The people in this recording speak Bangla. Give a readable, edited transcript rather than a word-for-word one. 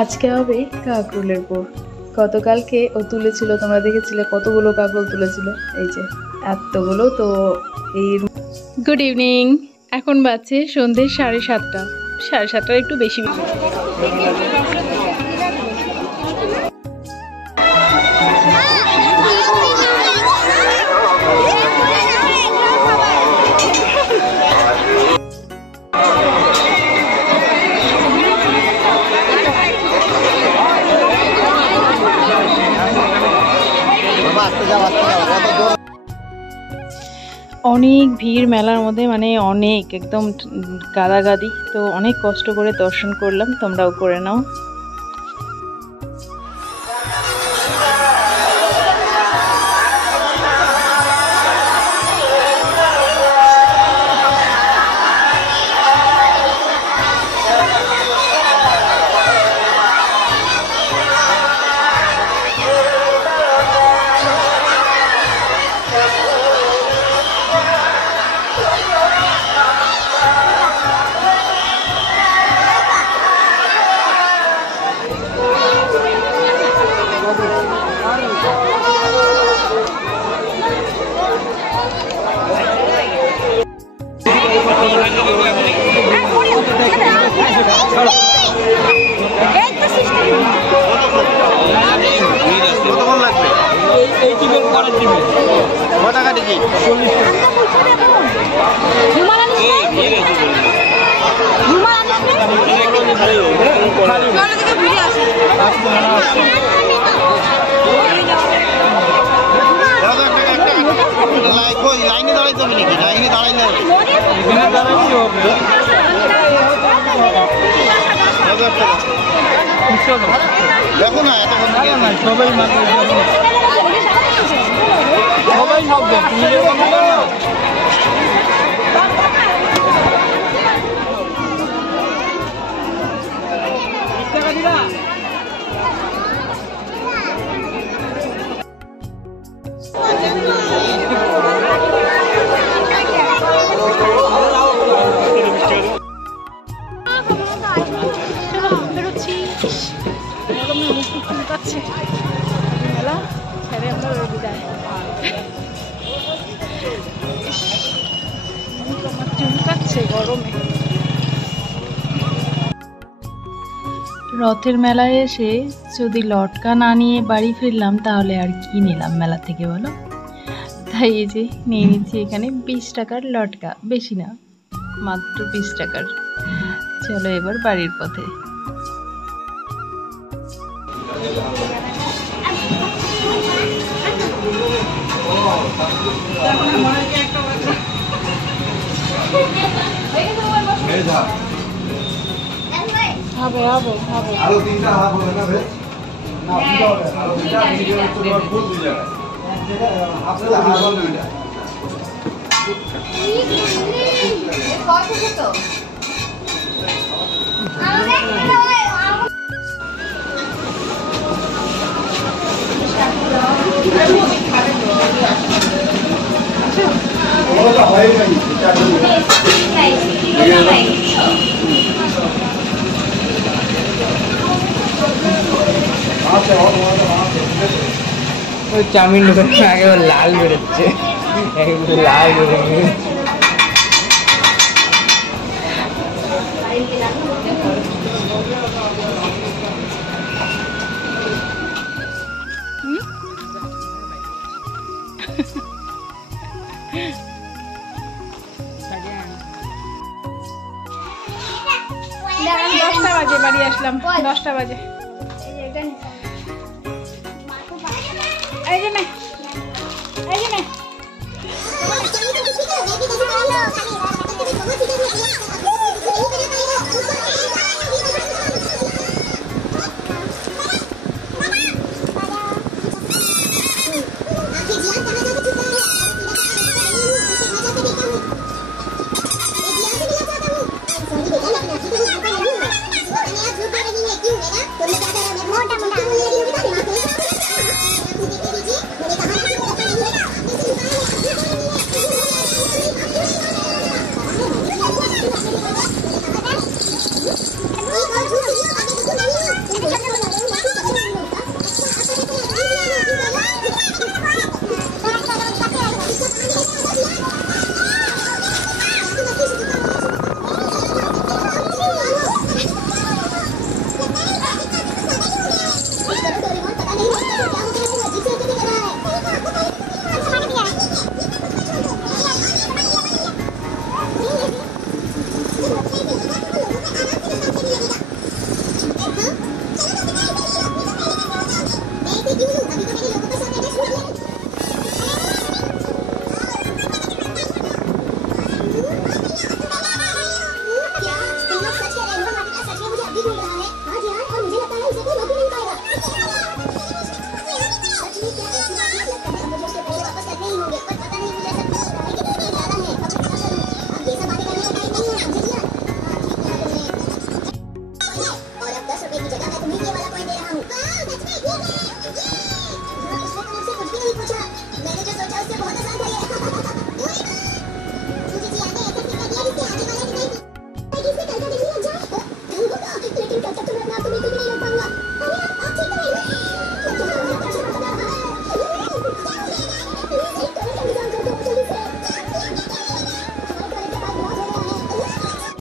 আজকে হবে কাকরোলের পোড়। গতকালকে ও তুলেছিল, তোমরা দেখেছিলে কতগুলো কাকরোল তুলেছিল, এই যে এতগুলো। তো এই গুড ইভিনিং, এখন বাজছে সন্ধ্যে 7:30। 7:30 একটু বেশি। অনেক ভিড় মেলার মধ্যে, মানে অনেক একদম গাদাগাদি। তো অনেক কষ্ট করে দর্শন করলাম, তোমরাও করে নাও। লাইনে দাঁড়াইতে হবে নাকি? লাইনে দাঁড়াইলে দেখো না, সবাই রথের মেলায় এসে যদি লটকা না নিয়ে বাড়ি ফিরলাম তাহলে আর কি নিলাম মেলা থেকে, বলো? তাই এই যে নিয়ে নিচ্ছি এখানে 20 টাকার লটকা, বেশি না, মাত্র 20 টাকার। চলো এবার বাড়ির পথে। হবে হবে হবে আরো তিনটা হাফ হবে না রে? না দুটো হবে, আরো তিনটা মিডিয়াম তো ফুল দুই জায়গা এক জায়গা হাফে হাফ দুইটা কত কত ওটা হয় নাকি ওই চাউমিন দোকানে একেবারে লাল বেরোচ্ছে, একেবারে লাল বেরোচ্ছে। বাজে বাড়ি আসলাম, 10টা বাজে। এই যে না, এই যে না,